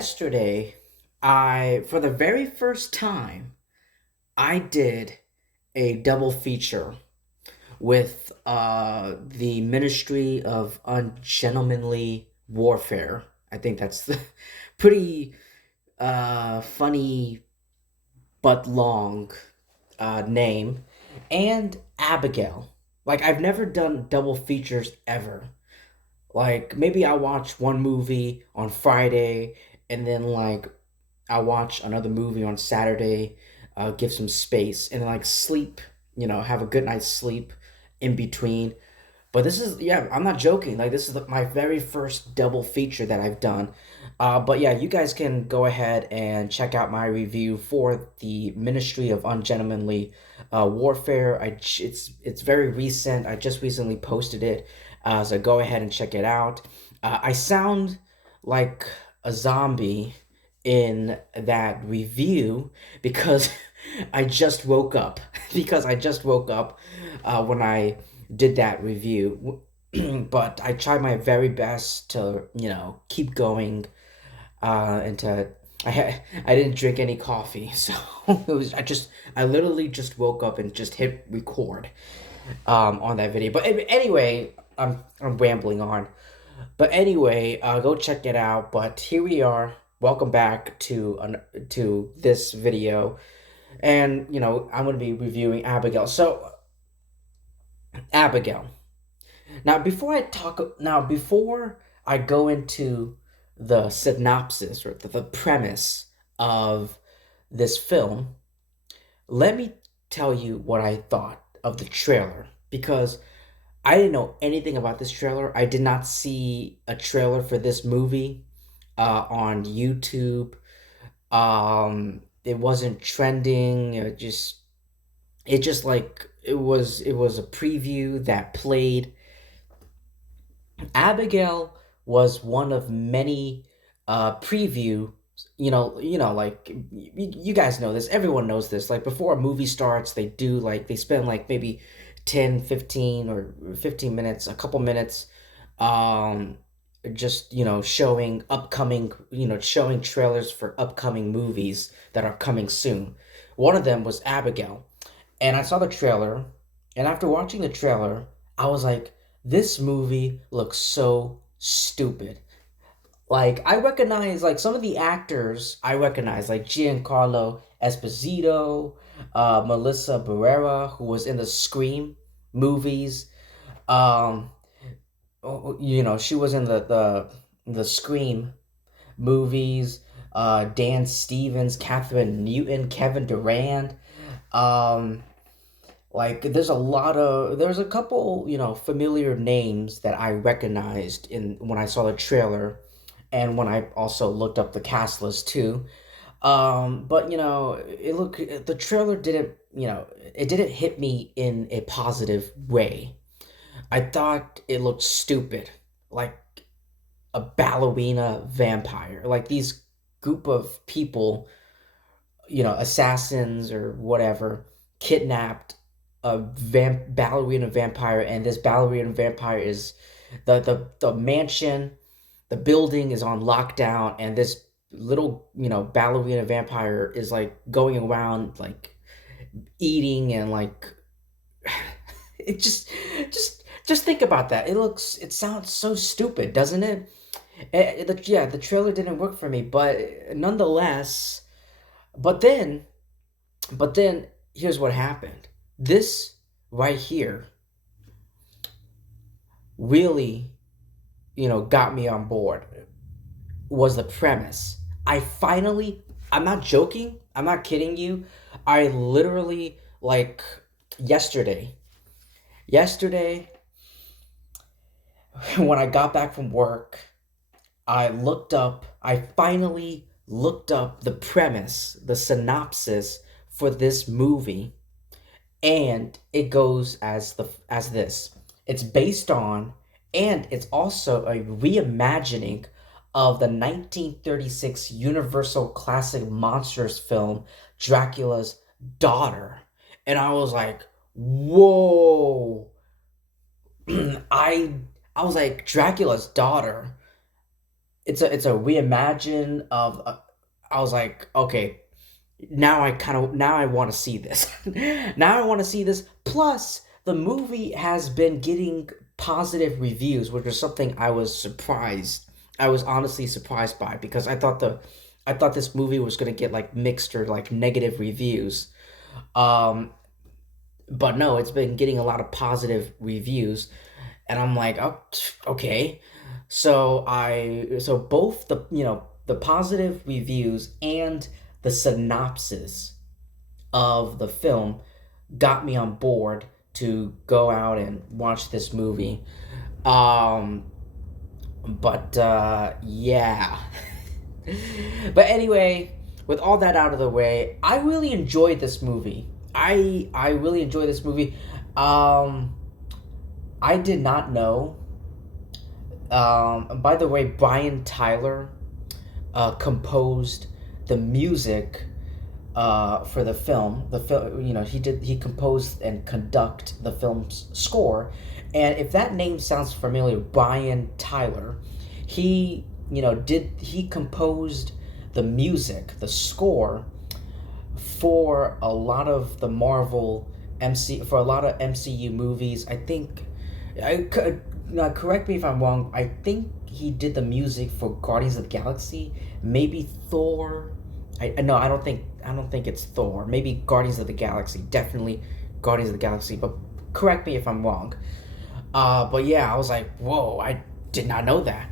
yesterday, for the very first time, I did a double feature with the Ministry of Ungentlemanly Warfare. I think that's the pretty funny but long name, and Abigail. Like, I've never done double features ever. Like, maybe I watch one movie on Friday, and then like I watch another movie on Saturday, give some space, and then like sleep, have a good night's sleep in between. But this is, yeah, I'm not joking. Like, this is my very first double feature that I've done. But yeah, you guys can go ahead and check out my review for the Ministry of Ungentlemanly Warfare. It's very recent. I just recently posted it, so go ahead and check it out. I sound like a zombie in that review because I just woke up. Because I just woke up when I did that review. But I tried my very best to, keep going. And to I didn't drink any coffee, so I literally just woke up and just hit record on that video. But anyway, I'm rambling on. But anyway, go check it out. But here we are. Welcome back to this video, and I'm gonna be reviewing Abigail. So Abigail. Before I go into the synopsis or the premise of this film, let me tell you what I thought of the trailer, because I didn't know anything about this trailer. I did not see a trailer for this movie on YouTube. It wasn't trending. It was a preview that played. Abigail was one of many preview. Like, you guys know this. Everyone knows this. Like, before a movie starts, they spend like maybe 10, 15, or 15 minutes, a couple minutes, um, just showing trailers for upcoming movies that are coming soon. One of them was Abigail, and I saw the trailer, and after watching the trailer, I was like, this movie looks so stupid. Like, I recognize, like, some of the actors I recognize, like Giancarlo Esposito, Melissa Barrera, who was in the Scream movies. Um, she was in the Scream movies. Dan Stevens, Catherine Newton, Kevin Durant. Um, like, there's a couple, familiar names that I recognized in when I saw the trailer, and when I also looked up the cast list too. But the trailer didn't, it didn't hit me in a positive way. I thought it looked stupid, like a ballerina vampire, like these group of people, assassins or whatever, kidnapped a ballerina vampire, and this ballerina vampire is the mansion, the building is on lockdown, and this little ballerina vampire is like going around like eating and like it just think about that. It sounds so stupid, doesn't it? Yeah, the trailer didn't work for me, but nonetheless, but then but then here's what happened. This right here really, got me on board. Was the premise. I'm not joking, I'm not kidding you. I literally, like, yesterday, yesterday, when I got back from work, I finally looked up the premise, the synopsis for this movie, and it goes as this. It's based on, and it's also a reimagining of the 1936 Universal classic monsters film Dracula's Daughter. And I was like, "Whoa." I I was like, Dracula's Daughter. it's a reimagine of. I was like, okay, now I want to see this. Now I want to see this. Plus, the movie has been getting positive reviews, which was something I was surprised. I was honestly surprised by because I thought this movie was gonna get like mixed or like negative reviews. Um, but no, it's been getting a lot of positive reviews, and I'm like, oh, okay. So both the the positive reviews and the synopsis of the film got me on board to go out and watch this movie. Um, but yeah. But anyway, with all that out of the way, I really enjoyed this movie. I really enjoyed this movie. Um, I did not know. By the way, Brian Tyler composed the music for the film. The film, he composed and conduct the film's score. And if that name sounds familiar, Brian Tyler, he composed the music, the score for a lot of the Marvel for a lot of MCU movies. I think, I now correct me if I'm wrong. I think he did the music for Guardians of the Galaxy, maybe Thor. I no, I don't think it's Thor. Maybe Guardians of the Galaxy, definitely Guardians of the Galaxy. But correct me if I'm wrong. But yeah, I was like, whoa, I did not know that.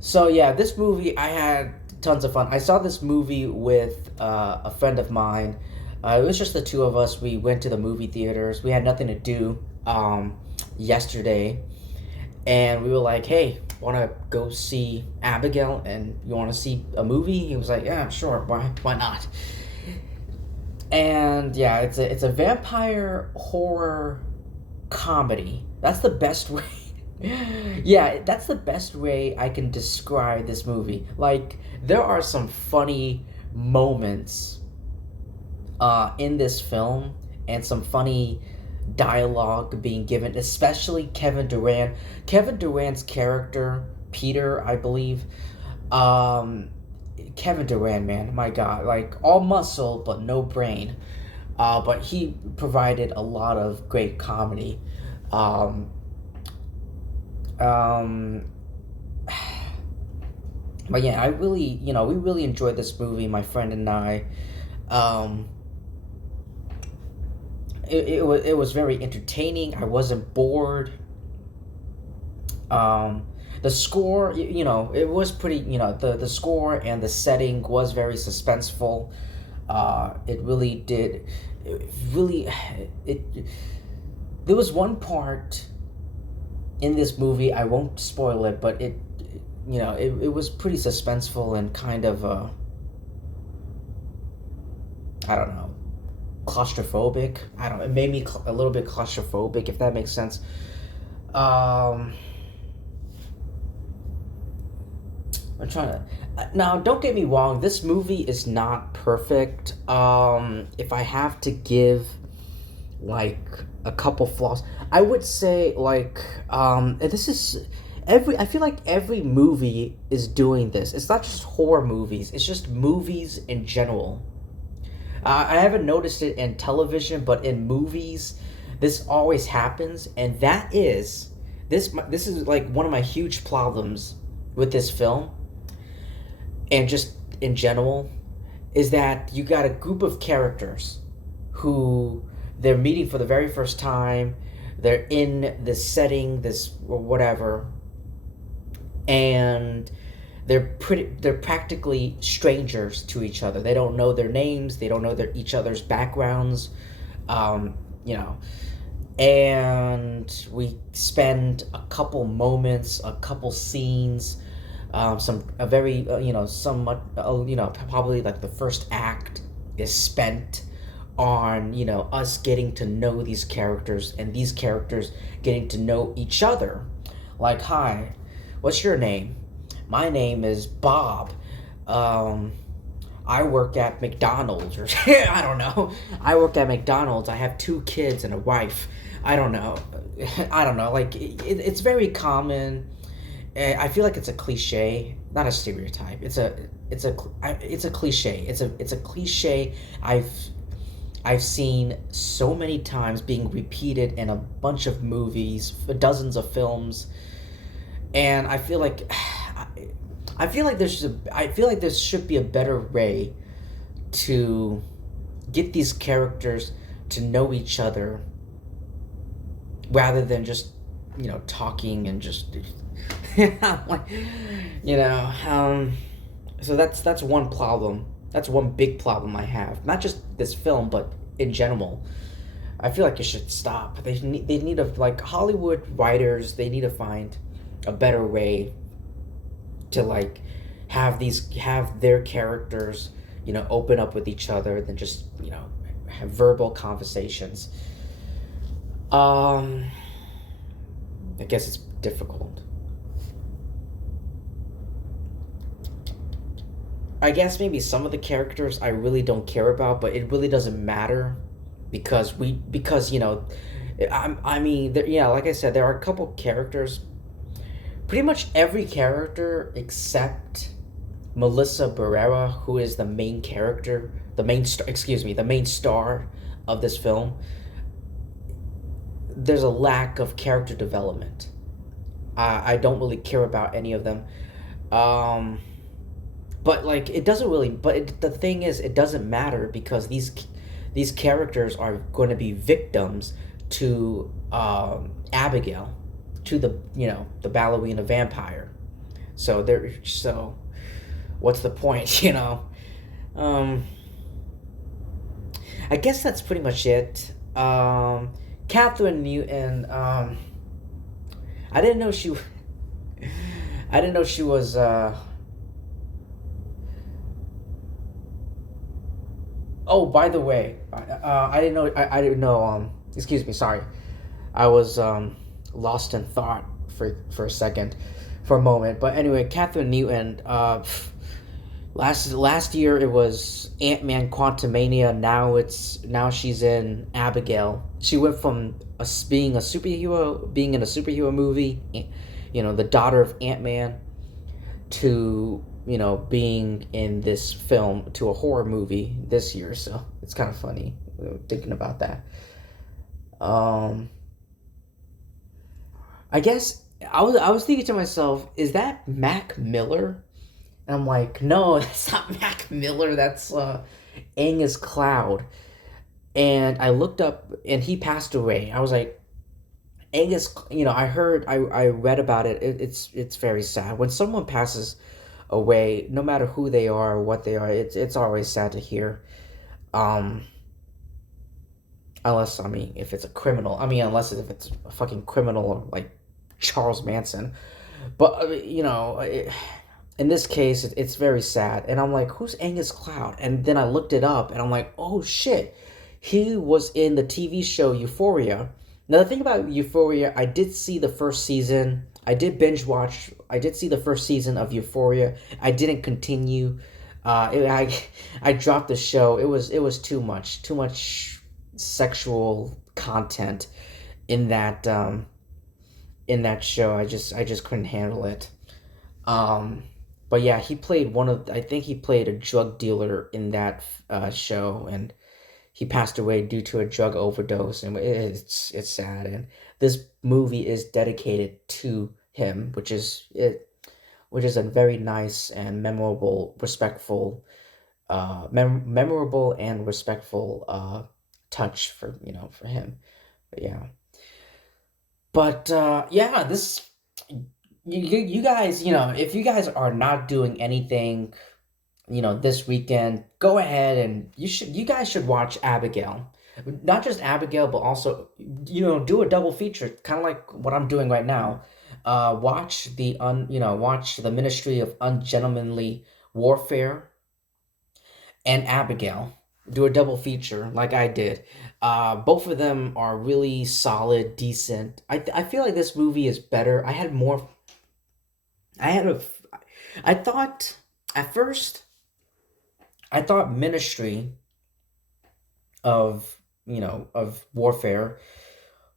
So yeah, this movie I had tons of fun. I saw this movie with a friend of mine. It was just the two of us. We went to the movie theaters. We had nothing to do yesterday, and we were like, "Hey, want to go see Abigail? And you want to see a movie?" He was like, "Yeah, sure. Why not?" And yeah, it's a vampire horror comedy. That's the best way. Yeah, that's the best way I can describe this movie. Like, there are some funny moments in this film, and some funny dialogue being given, especially Kevin Durant. Kevin Durant's character, Peter, I believe. Um, Kevin Durant, man, my God, like all muscle but no brain. But he provided a lot of great comedy. Um, um, but yeah, we really enjoyed this movie, my friend and I. Um, it was very entertaining. I wasn't bored. Um, the score, it was pretty. The score and the setting was very suspenseful. It really did. It really, it. There was one part in this movie. I won't spoil it, but it was pretty suspenseful and kind of I don't know, claustrophobic. I don't. It made me a little bit claustrophobic, if that makes sense. Um, I'm trying to. Now, don't get me wrong. This movie is not perfect. If I have to give like a couple flaws, I would say like this is every. I feel like every movie is doing this. It's not just horror movies. It's just movies in general. I haven't noticed it in television, but in movies, this always happens, and that is this. This is like one of my huge problems with this film, and just in general, is that you got a group of characters who they're meeting for the very first time. They're in this setting, this or whatever, and they're practically strangers to each other. They don't know their names. They don't know each other's backgrounds. Um, you know, and we spend a couple moments, a couple scenes, some a very somewhat probably like the first act is spent on us getting to know these characters and these characters getting to know each other. Like, hi, what's your name? My name is Bob. Um, I work at McDonald's, or I don't know. I work at McDonald's. I have 2 kids and a wife. I don't know. I don't know. Like it's very common I feel like it's a cliche, not a stereotype. It's a cliche. It's a cliche. I've seen so many times being repeated in a bunch of movies, dozens of films, and I feel like I feel like there should be a better way to get these characters to know each other rather than just talking and just like, you know so that's one problem. That's one big problem I have, not just this film but in general. I feel like it should stop. They need to, like, Hollywood writers, they need to find a better way to, like, have their characters open up with each other than just have verbal conversations. um I guess it's difficult. I guess maybe some of the characters I really don't care about, but it really doesn't matter because I mean, yeah, like I said, there are a couple characters, pretty much every character except Melissa Barrera, who is the main character, the main star, excuse me, the main star of this film. There's a lack of character development. I don't really care about any of them. Um, but like it doesn't really. But the thing is, it doesn't matter because these characters are going to be victims to Abigail, to the ballerina vampire. So what's the point? Um, I guess that's pretty much it. Catherine Newton. I didn't know she. I didn't know she was. Oh, by the way, I didn't know. I didn't know. Excuse me. Sorry, I was lost in thought for a second, for a moment. But anyway, Catherine Newton. Last year it was Ant-Man Quantumania. Now she's in Abigail. She went from being in a superhero movie, the daughter of Ant-Man, to being in this film, to a horror movie this year. So it's kind of funny thinking about that. Um, I guess I was thinking to myself, is that Mac Miller? And I'm like, no, that's not Mac Miller. That's Angus Cloud. And I looked up, and he passed away. I was like, Angus. I read about it. It's very sad when someone passes away, no matter who they are or what they are. It's always sad to hear. Um, unless, I mean, if it's a criminal. I mean, unless if it's a fucking criminal like Charles Manson. But in this case, it's very sad. And I'm like, who's Angus Cloud? And then I looked it up, and I'm like, oh shit, he was in the TV show Euphoria. Now the thing about Euphoria, I did see the first season. I did binge watch. I did see the first season of Euphoria. I didn't continue. I dropped the show. It was too much sexual content in that show. I just couldn't handle it. Um, but yeah, he played I think he played a drug dealer in that show, and he passed away due to a drug overdose, and it's sad. And this movie is dedicated to him, which is a very nice and memorable and respectful touch for him. But yeah. But yeah, this you guys, if you guys are not doing anything, this weekend, go ahead and you guys should watch Abigail. Not just Abigail, but also, do a double feature, kind of like what I'm doing right now. Watch the Ministry of Ungentlemanly Warfare and Abigail. Do a double feature like I did. Both of them are really solid, decent. I feel like this movie is better. I had a, I thought at first, I thought Ministry of Warfare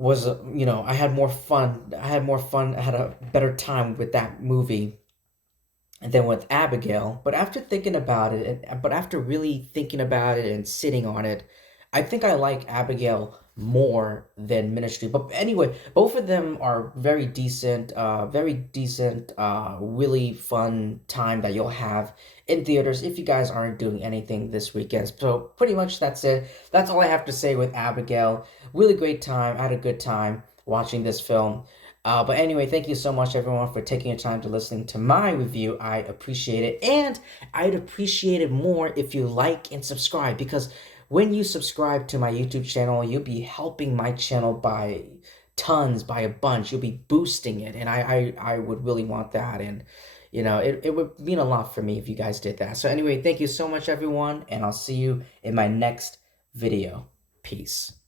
was, I had more fun. I had a better time with that movie than with Abigail. But after thinking about it, but after really thinking about it and sitting on it, I think I like Abigail more than Ministry. But anyway, both of them are very decent, really fun time that you'll have in theaters if you guys aren't doing anything this weekend. So pretty much that's it. That's all I have to say with Abigail. Really great time. I had a good time watching this film. But anyway, thank you so much, everyone, for taking your time to listen to my review. I appreciate it. And I'd appreciate it more if you like and subscribe, because when you subscribe to my YouTube channel, you'll be helping my channel by tons, by a bunch. You'll be boosting it. And I would really want that. And, it would mean a lot for me if you guys did that. So anyway, thank you so much, everyone. And I'll see you in my next video. Peace.